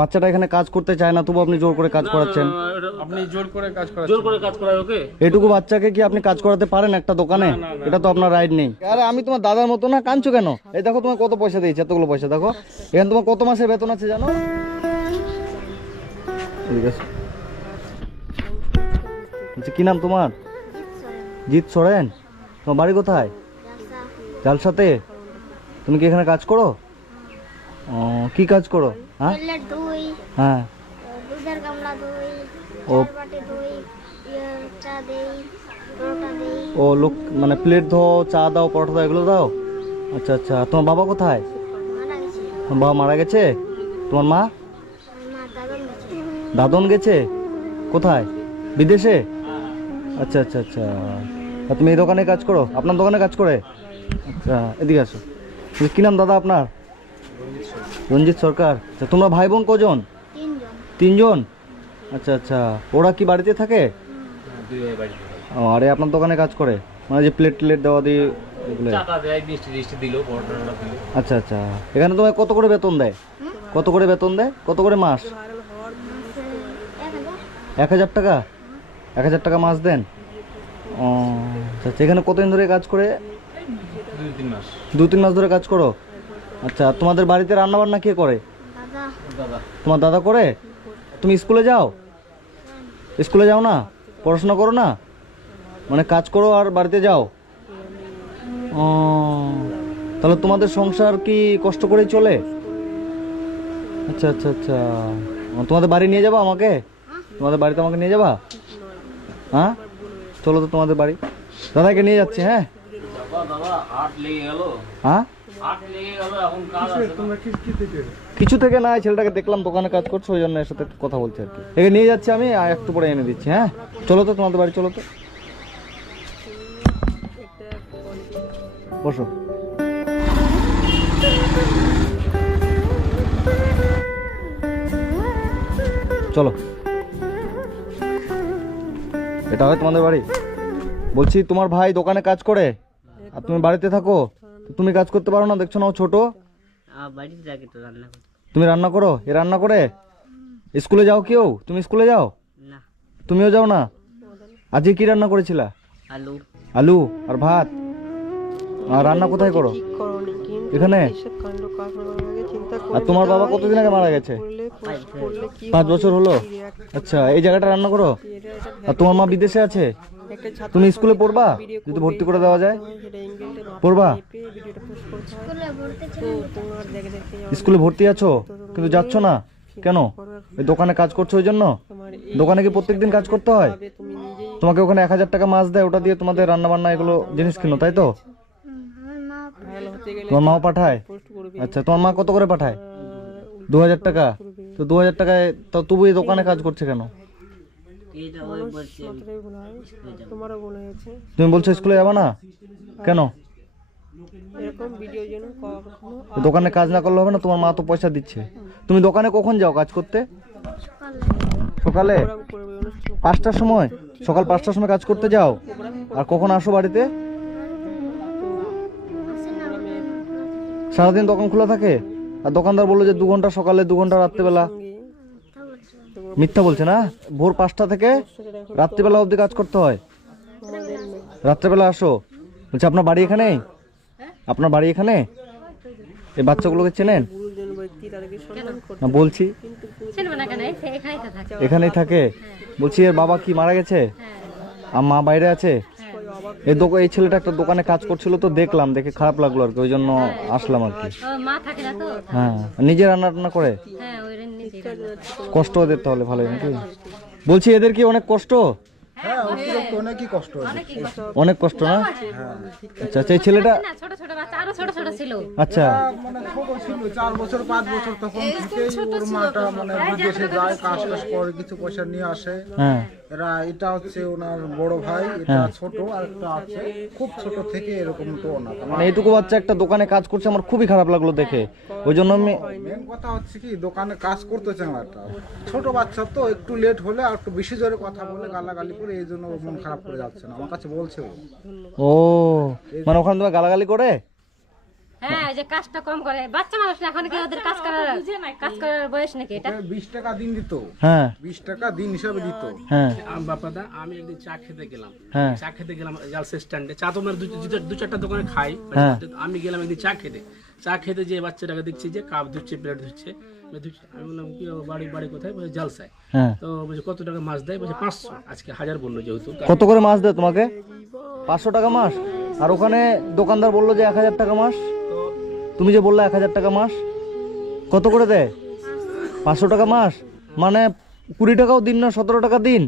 বাচ্চাটা এখানে কাজ করতে চায় না তবু আপনি জোর করে কাজ করাচ্ছেন? আপনি জোর করে কাজ করা জোর করে কাজ করায় ওকে? এটুকু বাচ্চাকে কি আপনি কাজ করাতে পারেন একটা দোকানে? এটা তো আপনার রাইট নেই। আরে আমি তোমার দাদার মতো না কাঁদছো কেন? এই দেখো তোমার কত পয়সা দিয়েছে এতগুলো পয়সা দেখো। এখানে তোমার কত মাসের বেতন আছে জানো? কি নাম তোমার? জিৎ সোরেন। তোমার বাড়ি কোথায়? জালসাতে? তুমি কি এখানে কাজ করো? ও কি কাজ করো? হ্যাঁ? হ্যাঁ। দুধের গামলা ধুই ও। বাটি ধুই ইয়ে, চা দেই পরোটা দেই। ও লোক মানে প্লেট ধো চা দাও পরোটা দাও এগুলো দাও? আচ্ছা আচ্ছা। তোমার বাবা কোথায়? তোমার বাবা মারা গেছে? তোমার মা? দাদন গেছে। কোথায়? বিদেশে? আচ্ছা আচ্ছা আচ্ছা। তুমি এই দোকানে কাজ করো? আপনার দোকানে কাজ করে? আচ্ছা এদিকে আসো। কি নাম দাদা আপনার? রঞ্জিত সরকার। আচ্ছা তোমরা ভাই বোন কজন? তিনজন। তিনজন? আচ্ছা আচ্ছা। ওরা কি বাড়িতে থাকে? দুই ভাই বাড়ি ও আরে আপনার দোকানে কাজ করে? মানে যে প্লেট প্লেট দেওয়া দিয়ে আচ্ছা আচ্ছা। এখানে তোমায় কত করে বেতন দেয়? কত করে বেতন দেয়? কত করে মাস? এক হাজার টাকা? এক হাজার টাকা মাস দেন? ও আচ্ছা আচ্ছা। এখানে কতদিন ধরে কাজ করে? দুই তিন মাস। দু তিন মাস ধরে কাজ করো? আচ্ছা তোমাদের বাড়িতে রান্না বান্না কে করে? তোমার দাদা করে? তুমি স্কুলে যাও? স্কুলে যাও না? পড়াশোনা করো না? মানে কাজ করো আর বাড়িতে যাও? ও তাহলে তোমাদের সংসার কি কষ্ট করেই চলে? আচ্ছা আচ্ছা আচ্ছা। তোমাদের বাড়ি নিয়ে যাবা আমাকে? তোমাদের বাড়িতে আমাকে নিয়ে যাবা? হ্যাঁ? চলো তো তোমাদের বাড়ি। দাদাকে নিয়ে যাচ্ছি হ্যাঁ? হ্যাঁ? কিছু থেকে না ছেলেটাকে দেখলাম দোকানে কাজ করছে, ওই জন্য এর সাথে কথা বলছে আর কি। একে নিয়ে যাচ্ছি আমি, আর একটু পরে এনে দিচ্ছি হ্যাঁ? চলো তো, তোমাদের বাড়ি চলো তো। বসো। চলো। এটা হয় তোমাদের বাড়ি? বলছি, তোমার ভাই দোকানে কাজ করে? আর তুমি বাড়িতে থাকো? তুমি কাজ করতে পারো না দেখছ না ও ছোট? বাড়িতে যাকে তো রান্না তুমি রান্না করো? এ রান্না করে? স্কুলে যাও কেউ? তুমি স্কুলে যাও? না। তুমিও যাও না? আজকে কি রান্না করেছিলা? আলু। আলু আর ভাত? আর রান্না কোথায় করো? এখানে? আর তোমার বাবা কতদিন আগে মারা গেছে? পাঁচ বছর। হলো? আচ্ছা এই জায়গাটা রান্না করো। আর তোমার মা বিদেশে আছে? তুমি স্কুলে পড়বা? যদি ভর্তি করে দেওয়া যায়? পড়বা? স্কুলে ভর্তি আছো? কিন্তু যাচ্ছ না? কেন? এই দোকানে কাজ করছ ওই জন্য? দোকানে কি প্রত্যেকদিন কাজ করতে হয়? তোমাকে ওখানে এক হাজার টাকা মাছ দেয় ওটা দিয়ে তোমাদের রান্না বান্না এগুলো জিনিস কিনো তাই তো? তোমার মাও পাঠায়? আচ্ছা তোমার মা কত করে পাঠায়? দু হাজার টাকা? তো দু হাজার টাকায় তো তবু এই দোকানে কাজ করছে কেন? তোমারও হয়েছে। তুমি বলছো স্কুলে যাবে না? কেন? এরকম ভিডিও যেন দোকানে কাজ না করলে হবে না তোমার মা তো পয়সা দিচ্ছে। তুমি দোকানে কখন যাও কাজ করতে? সকালে? পাঁচটার সময়? সকাল পাঁচটার সময় কাজ করতে যাও? আর কখন আসো বাড়িতে? সারাদিন দোকান খোলা থাকে? আর দোকানদার বলল যে দু ঘণ্টা সকালে দু ঘণ্টা রাত্রিবেলা। মিথ্যা বলছে না? ভোর পাঁচটা থেকে রাত্রিবেলা অবধি কাজ করতে হয়। রাত্রেবেলা আসো। বলছে, আপনার বাড়ি এখানে? আপনার বাড়ি এখানে? এই বাচ্চাগুলোকে চেনেন? না, বলছি। এখানেই থাকে। বলছি, এর বাবা কি মারা গেছে? আর মা বাইরে আছে? এই দোকান এই ছেলেটা একটা দোকানে কাজ করছিল তো দেখলাম দেখে খারাপ লাগল আর কি ওই জন্য আসলাম আর কি। মা থাকে না তো? হ্যাঁ নিজে রান্না টান্না করে? হ্যাঁ কষ্ট ওদের তাহলে ভালোই নাকি? বলছি এদের কি অনেক কষ্ট? অনেক কষ্ট না? আচ্ছা আচ্ছা এই ছেলেটা না ছোট ছোট বাচ্চা আরও ছোট ছোট ছিল। আচ্ছা। মানে ছিল চার বছর পাঁচ বছর তখন থেকেই ওর মাটা মানে বিদেশে যায় কাজ টাজ করে কিছু পয়সা নিয়ে আসে। হ্যাঁ। এরা এটা হচ্ছে ওনার বড় ভাই এটা ছোট আর একটা আছে খুব ছোট থেকে এরকম তো না। মানে এইটুকু বাচ্চা একটা দোকানে কাজ করছে আমার খুবই খারাপ লাগল দেখে। ওই জন্য আমি মেন কথা হচ্ছে কি দোকানে কাজ করতেছে না একটা। ছোট বাচ্চা তো একটু লেট হলে আর একটু বেশি জোরে কথা বলে গালাগালি করে এই জন্য মন খারাপ করে যাচ্ছে না। আমার কাছে বলছে ও। ও মানে ওখানে তোমার গালাগালি করে? হ্যাঁ যে কাজটা কম করে। বাচ্চা মানুষ না এখন কি ওদের কাজ করার কাজ করার বয়স নাকি এটা? টাকা দিন দিত। হ্যাঁ। বিশ টাকা দিন হিসাবে দিত। হ্যাঁ। আম বাপাদা আমি একদিন চা খেতে গেলাম। হ্যাঁ। চা খেতে গেলাম জালস স্ট্যান্ডে। চা তো আমরা দু- চারটা দোকানে খাই। হ্যাঁ। আমি গেলাম একদিন চা খেতে। চা খেতে যে বাচ্চাটাকে দেখছি যে কাপ ধুচ্ছে প্লেট ধুচ্ছে। আমি বললাম কি বাড়ি বাড়ি কোথায়? বলে জালসায়। তো বলছে কত টাকা মাছ দেয়? বলছে পাঁচশো। আজকে হাজার বলল যেহেতু। কত করে মাছ দেয় তোমাকে? পাঁচশো টাকা মাস আর ওখানে দোকানদার বলল যে এক হাজার টাকা মাস তুমি যে বললে এক হাজার টাকা মাস কত করে দেয়? পাঁচশো টাকা মাস? মানে কুড়ি টাকাও দিন না সতেরো টাকা দিন।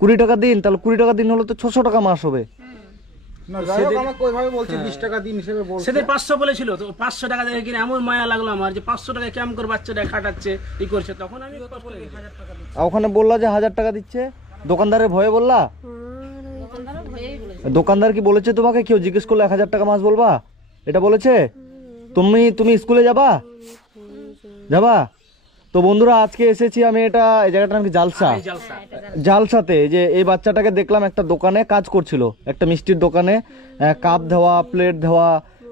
কুড়ি টাকা দিন তাহলে কুড়ি টাকা দিন হলে তো ছশো টাকা মাস হবে। না যাই হোক আমাকে ওইভাবে বলছে বিশ টাকা দিন হিসেবে সেদিন পাঁচশো বলেছিল তো পাঁচশো টাকা দেখে কিনে এমন মায়া লাগল আমার যে পাঁচশো টাকা কেমন করে বাচ্চাটা খাটাচ্ছে ই করছে। তখন আমি কষ্ট করে হাজার টাকা আর ওখানে বললা যে হাজার টাকা দিচ্ছে? দোকানদারের ভয়ে বললা? দোকানদার কি বলেছে তোমাকে? কেউ জিজ্ঞেস করলে এক হাজার টাকা মাস বলবা? এটা বলেছে? তুমি তুমি স্কুলে যাবা? যাবা? তো বন্ধুরা আজকে এসেছি আমি এটা এই জায়গাটার নাম কি? জালসা। জালসা। জালসাতে যে এই বাচ্চাটাকে দেখলাম একটা দোকানে কাজ করছিল একটা মিষ্টির দোকানে কাপ দেওয়া প্লেট দেওয়া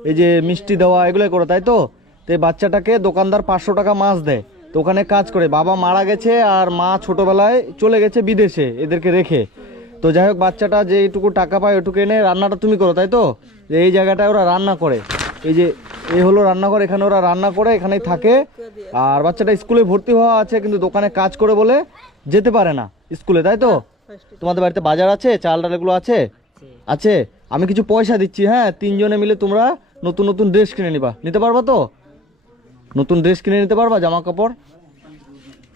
এই যে মিষ্টি দেওয়া এগুলোই করে তাই তো? তো এই বাচ্চাটাকে দোকানদার পাঁচশো টাকা মাছ দেয়। তো ওখানে কাজ করে বাবা মারা গেছে আর মা ছোটবেলায় চলে গেছে বিদেশে এদেরকে রেখে। তো যাই হোক, বাচ্চাটা যেইটুকু টাকা পায় ওটুকু এনে রান্নাটা তুমি করো, তাই তো? যে এই জায়গাটায় ওরা রান্না করে। এই যে এই হলো রান্নাঘর, এখানে ওরা রান্না করে, এখানেই থাকে। আর বাচ্চাটা স্কুলে ভর্তি হওয়া আছে, কিন্তু দোকানে কাজ করে বলে যেতে পারে না স্কুলে, তাই তো? তোমাদের বাড়িতে বাজার আছে, চাল ডাল এগুলো আছে? আছে? আমি কিছু পয়সা দিচ্ছি হ্যাঁ? তিনজনে মিলে তোমরা নতুন নতুন ড্রেস কিনে নিবা। নিতে পারবা তো? নতুন ড্রেস কিনে নিতে পারবা, জামা কাপড়?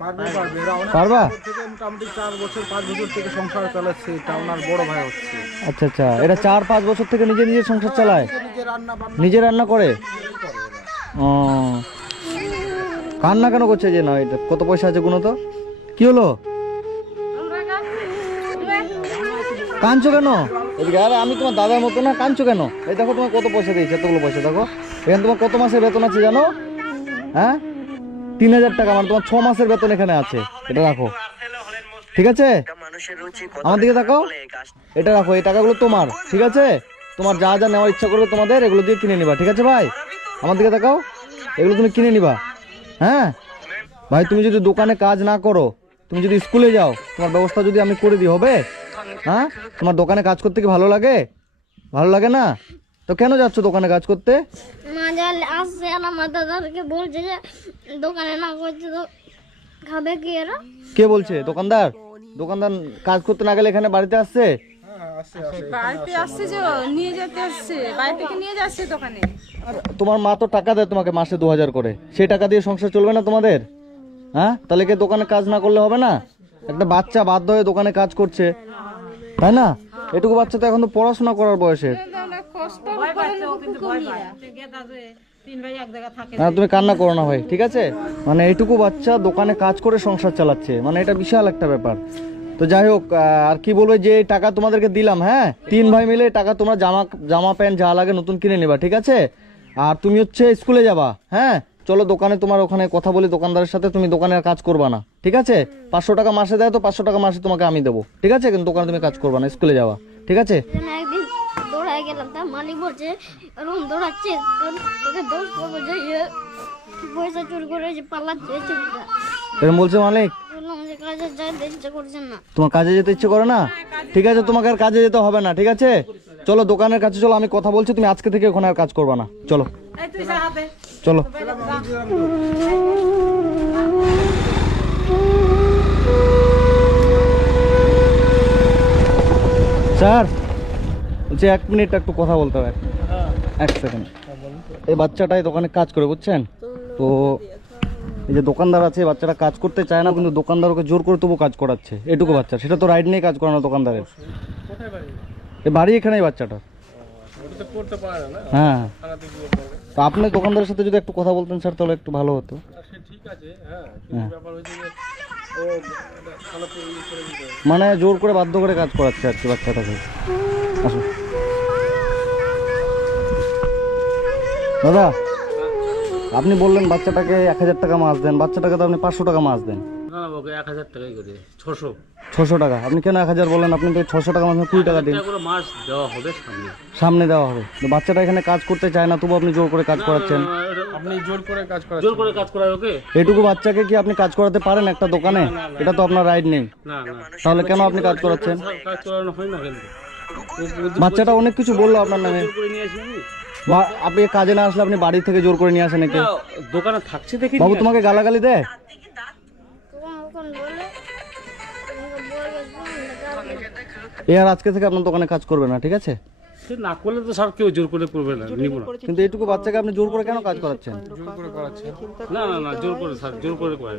পারবে পারবে। এরা অনেক পারবা? বছর থেকে মোটামুটি চার বছর পাঁচ বছর থেকে সংসার চালাচ্ছে এটা ওনার বড় ভাই হচ্ছে। আচ্ছা আচ্ছা। এটা চার পাঁচ বছর থেকে নিজে নিজে সংসার চালায়? নিজে রান্না বান্না নিজে রান্না করে? ও। কান্না কেন করছে যে না এটা কত পয়সা আছে গুলো তো? কি হলো? কাঁদছো কেন? এদিকে আরে আমি তোমার দাদার মতো না কাঁদছো কেন? এই দেখো তোমার কত পয়সা দিয়েছে এতগুলো পয়সা দেখো। এখানে তোমার কত মাসের বেতন আছে জানো? হ্যাঁ? তিন হাজার টাকা মানে তোমার ছ মাসের বেতন এখানে আছে। এটা রাখো। ঠিক আছে? আমার দিকে তাকাও। এটা রাখো, এই টাকাগুলো তোমার, ঠিক আছে? তোমার যা যা নেওয়ার ইচ্ছা করবে তোমাদের, এগুলো দিয়ে কিনে নিবা, ঠিক আছে ভাই? আমার দিকে তাকাও। এগুলো তুমি কিনে নিবা। হ্যাঁ? ভাই, তুমি যদি দোকানে কাজ না করো, তুমি যদি স্কুলে যাও, তোমার ব্যবস্থা যদি আমি করে দিই, হবে? হ্যাঁ? তোমার দোকানে কাজ করতে কি ভালো লাগে? ভালো লাগে না? তো কেন যাচ্ছ দোকানে কাজ করতে? আসছে আর আমার দাদাকে বলছে যে দোকানে না করছে তো খাবে কি এরা? কে বলছে? দোকানদার? দোকানদার কাজ করতে না গেলে এখানে বাড়িতে আসছে? বাড়িতে আসছে যে নিয়ে যেতে আসছে। বাড়ি থেকে নিয়ে যাচ্ছে দোকানে। তোমার মা তো টাকা দেয় তোমাকে মাসে দু হাজার করে। সেই টাকা দিয়ে সংসার চলবে না তোমাদের? হ্যাঁ? তাহলে কি দোকানে কাজ না করলে হবে না? একটা বাচ্চা বাধ্য হয়ে দোকানে কাজ করছে। তাই না? এটুকু বাচ্চা তো এখন তো পড়াশোনা করার বয়সে কষ্ট তুমি কান্না করো না ভাই ঠিক আছে মানে এইটুকু বাচ্চা দোকানে কাজ করে সংসার চালাচ্ছে মানে এটা বিশাল একটা ব্যাপার তো যাই হোক আর কি বলব যে টাকা তোমাদেরকে দিলাম হ্যাঁ তিন ভাই মিলে টাকা তোমরা জামা জামা প্যান্ট যা লাগে নতুন কিনে নিবা ঠিক আছে আর তুমি হচ্ছে স্কুলে যাবা হ্যাঁ চলো দোকানে তোমার ওখানে কথা বলে দোকানদারের সাথে তুমি দোকানে আর কাজ করবা না ঠিক আছে পাঁচশো টাকা মাসে দেয় তো পাঁচশো টাকা মাসে তোমাকে আমি দেবো ঠিক আছে কিন্তু দোকানে তুমি কাজ করবা না স্কুলে যাওয়া ঠিক আছে দৌড়ায় গেলাম তার মালিক বলছে রুম দৌড়াচ্ছে তোকে দোষ করব যে ইয়ে পয়সা চুরি করে যে পালাচ্ছে ছেলেটা এরকম বলছে মালিক? তোমার কাজে যেতে ইচ্ছে করে না? ঠিক আছে তোমাকে আর কাজে যেতে হবে না ঠিক আছে? চলো দোকানের কাছে চলো আমি কথা বলছি তুমি আজকে থেকে ওখানে আর কাজ করবে না। চলো। চলো। স্যার? বলছি এক মিনিট একটু কথা বলতে হবে। এক সেকেন্ড এই বাচ্চাটাই দোকানে কাজ করে বুঝছেন? তো এই যে দোকানদার আছে বাচ্চাটা কাজ করতে চায় না কিন্তু দোকানদার ওকে জোর করে তবু কাজ করাচ্ছে এটুকু বাচ্চা। সেটা তো রাইড নিয়ে কাজ করানো দোকানদারের। কোথায় বাড়ি? এ বাড়ি এখানেই বাচ্চাটা। না? হ্যাঁ। তো আপনি দোকানদারের সাথে যদি একটু কথা বলতেন স্যার তাহলে একটু ভালো হতো। হ্যাঁ। কিন্তু ব্যাপার হচ্ছে যে ও থানাতে করে দিতে হবে। মানে জোর করে বাধ্য করে কাজ করাচ্ছে আর কি বাচ্চাটাকে। দাদা আপনি বললেন বাচ্চাটাকে এক হাজার টাকা মাছ দেন বাচ্চাটাকে তো আপনি পাঁচশো টাকা মাছ দেন না না ওকে এক হাজার টাকাই করে ছশো ছশো টাকা আপনি কেন এক হাজার বলেন আপনি তো ছশো টাকা মাসে কুড়ি টাকা দিন দেওয়া হবে সামনে সামনে দেওয়া হবে তো বাচ্চাটা এখানে কাজ করতে চায় না তবু আপনি জোর করে কাজ করাচ্ছেন আপনি জোর করে কাজ করা জোর করে কাজ করায় ওকে এটুকু বাচ্চাকে কি আপনি কাজ করাতে পারেন একটা দোকানে এটা তো আপনার রাইট নেই তাহলে কেন আপনি কাজ করাচ্ছেন কাজ করানো হয় না বাচ্চাটা অনেক কিছু বলল আপনার নামে। বা আপনি কাজে না আসলে আপনি বাড়ি থেকে জোর করে নিয়ে আসেন একে? দোকানে থাকছে দেখি বাবু তোমাকে গালাগালি দেয়? এ আর আজকে থেকে আপনার দোকানে কাজ করবে না ঠিক আছে? সে না করলে তো স্যার কেউ জোর করে করবে না নিব না। কিন্তু এইটুকু বাচ্চাকে আপনি জোর করে কেন কাজ করাচ্ছেন? না না না জোর করে স্যার জোর করে করে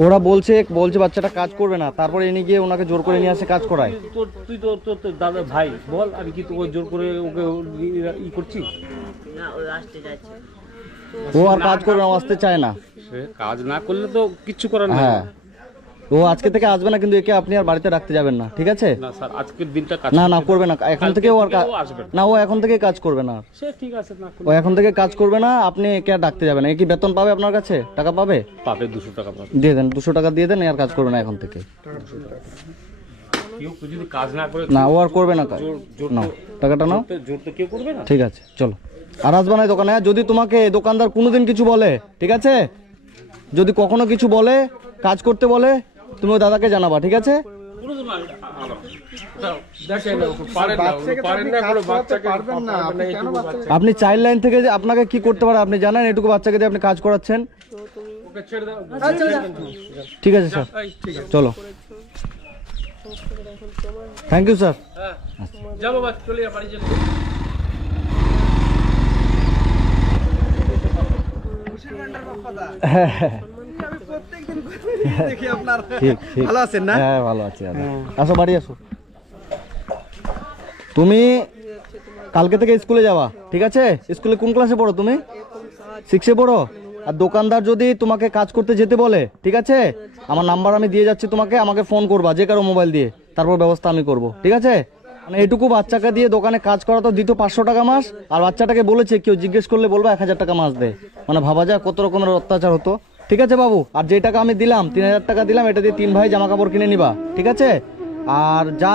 ওরা বলছে বলছে বাচ্চাটা কাজ করবে না তারপরে এনে গিয়ে ওনাকে জোর করে নিয়ে আসে কাজ করায়। তোর তুই তো তোর তোর দাদা ভাই বল আমি কি তোকে জোর করে ওকে ই- করছি? না ওই আসতে যাচ্ছে। ও আর কাজ করবে না ও আসতে চায় না। সে কাজ না করলে তো কিচ্ছু করার নেই। হ্যাঁ। ও আজকে থেকে আসবে না কিন্তু একে আপনি আর বাড়িতে রাখতে যাবেন না ঠিক আছে? না স্যার আজকের দিনটা কাজ না না করবে না। এখন থেকে ও আর কা- আসবে না। ও এখন থেকে কাজ করবে না আর। সে ঠিক আছে না ও এখন থেকে কাজ করবে না আপনি একে আর ডাকতে যাবেন না। এ কি বেতন পাবে আপনার কাছে? টাকা পাবে? পাবে দুশো টাকা পাবে। দিয়ে দেন দুশো টাকা দিয়ে দেন এ আর কাজ করবে না এখন থেকে। কেউ যদি কাজ না করে না ও আর করবে না কাজ। নাও টাকাটা নাও। তো জোর তো কেউ করবে না? ঠিক আছে চলো। আর আসবে না এই দোকানে। হ্যাঁ? যদি তোমাকে এই দোকানদার কোনোদিন কিছু বলে ঠিক আছে? যদি কখনো কিছু বলে কাজ করতে বলে তুমি দাদাকে জানাবা, ঠিক আছে? আপনি চাইল্ড লাইন থেকে আপনাকে কি করতে পারে, আপনি জানেন, এটুকু বাচ্চাকে দিয়ে আপনি কাজ করাচ্ছেন? ঠিক আছে, স্যার। চলো। থ্যাংক ইউ স্যার হ্যাঁ যাব চলে যা। ঠিক ঠিক। ভালো আছেন না? হ্যাঁ ভালো আছি দাদা। আসো বাড়ি আসো। তুমি কালকে থেকে স্কুলে যাবা ঠিক আছে? স্কুলে কোন ক্লাসে পড়ো তুমি? সিক্সে পড়ো? আর দোকানদার যদি তোমাকে কাজ করতে যেতে বলে ঠিক আছে? আমার নাম্বার আমি দিয়ে যাচ্ছি তোমাকে আমাকে ফোন করবা যে কারও মোবাইল দিয়ে। তারপর ব্যবস্থা আমি করব ঠিক আছে? মানে এটুকু বাচ্চাকে দিয়ে দোকানে কাজ করা তো দিত পাঁচশো টাকা মাস আর বাচ্চাটাকে বলেছে কেউ জিজ্ঞেস করলে বলব এক হাজার টাকা মাস দেয় মানে ভাবা যায় কত রকমের অত্যাচার হতো। ঠিক আছে বাবু, আর যে টাকা আমি দিলাম, তিন হাজার টাকা দিলাম, এটা দিয়ে তিন ভাই জামা কাপড় কিনে নিবা, ঠিক আছে? আর যা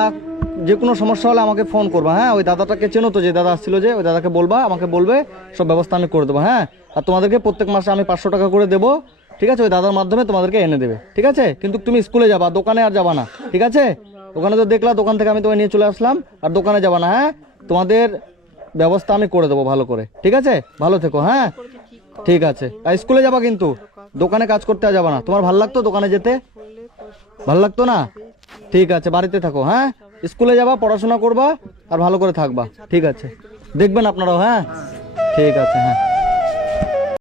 যে কোনো সমস্যা হলে আমাকে ফোন করবা হ্যাঁ? ওই দাদাটাকে চেনো তো, যে দাদা আসছিল যে, ওই দাদাকে বলবা, আমাকে বলবে, সব ব্যবস্থা আমি করে দেবো হ্যাঁ? আর তোমাদেরকে প্রত্যেক মাসে আমি পাঁচশো টাকা করে দেবো, ঠিক আছে? ওই দাদার মাধ্যমে তোমাদেরকে এনে দেবে, ঠিক আছে? কিন্তু তুমি স্কুলে যাবা, দোকানে আর যাবা না, ঠিক আছে? ওখানে তো দেখলা, দোকান থেকে আমি তোমায় নিয়ে চলে আসলাম, আর দোকানে যাবা না হ্যাঁ? তোমাদের ব্যবস্থা আমি করে দেবো ভালো করে, ঠিক আছে? ভালো থেকো হ্যাঁ? ঠিক আছে। আর স্কুলে যাবা কিন্তু? দোকানে কাজ করতে যাবা না। তোমার ভালো লাগতো দোকানে যেতে? ভালো লাগতো না? ঠিক আছে, বাড়িতে থাকো হ্যাঁ? স্কুলে যাবা, পড়াশোনা করবা, আর ভালো করে থাকবা। ঠিক আছে। দেখবেন আপনারাও হ্যাঁ? ঠিক আছে হ্যাঁ।